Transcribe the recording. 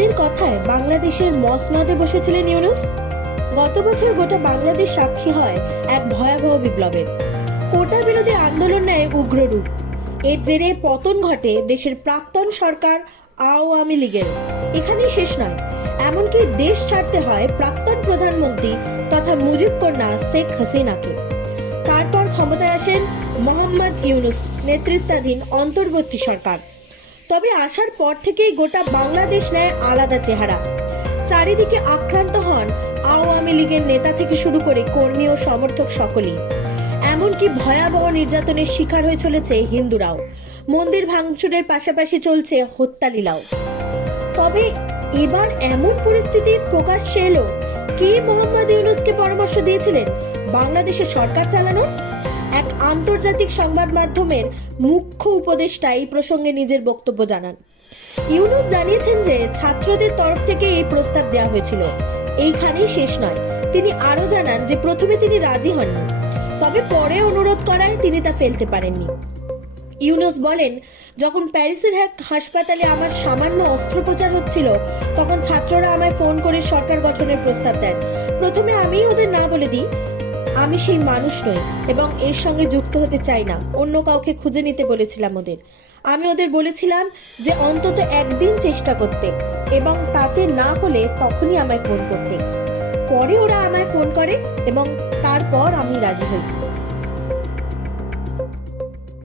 যাদের কথায় বাংলাদেশের মসনদে বসেছিলেন ইউনুস। গত বছর গোটা বাংলাদেশ সাক্ষী হয় এক ভয়াবহ বিপ্লবের। কোটা বিরোধী আন্দোলন নেয় উগ্র রূপ। এর জেরে পতন ঘটে দেশের প্রাক্তন সরকার আওয়ামী লীগের। এখানেই শেষ নয়। এমনকি দেশ ছাড়তে হয় প্রাক্তন প্রধানমন্ত্রী তথা মুজিব কন্যা শেখ হাসিনাকে। তারপর ক্ষমতায় আসেন মোহাম্মদ ইউনুস, নেতৃত্বাধীন অন্তর্বর্তী সরকার। তবে আসার পর থেকেই গোটা বাংলাদেশ নেয় আলাদা চেহারা। চারিদিকে আক্রান্ত হন আওয়ামী লীগের নেতা থেকে শুরু করে কর্মী ও সমর্থক সকলেই। এমনকি ভয়াবহ নির্যাতনের শিকার হয়ে চলেছে হিন্দুরাও। মন্দির ভাঙচুরের পাশাপাশি চলছে হত্যালীলাও তবে এবার এমন পরিস্থিতির প্রকাশ্যে এলো। কে মোহাম্মদ ইউনুসকে পরামর্শ দিয়েছিলেন? বাংলাদেশের সরকার চালানো? আন্তর্জাতিক সংবাদ মাধ্যমের মুখ্য উপদেষ্টা এই প্রসঙ্গে নিজের বক্তব্য জানান। ইউনুস জানিয়েছেন যে ছাত্রদের তরফ থেকে এই প্রস্তাব দেওয়া হয়েছিল। এইখানেই শেষ নয়। তিনি আরও জানান যে প্রথমে তিনি রাজি হননি, তবে পরে অনুরোধ করায় তিনি তা ফেলতে পারেননি। ইউনুস বলেন, যখন প্যারিসের এক হাসপাতালে আমার সামান্য অস্ত্রোপচার হচ্ছিল, তখন ছাত্ররা আমায় ফোন করে সরকার গঠনের প্রস্তাব দেন। প্রথমে আমিই ওদের না বলে দিই আমি সেই মানুষ নই এবং এর সঙ্গে যুক্ত হতে চাই না। অন্য কাউকে খুঁজে নিতে বলেছিলাম ওদের। আমি ওদের বলেছিলাম যে অন্তত একদিন চেষ্টা করতে এবং তাতে না হলে তখনই আমায় ফোন করতে। পরে ওরা আমায় ফোন করে এবং তারপর আমি রাজি হই।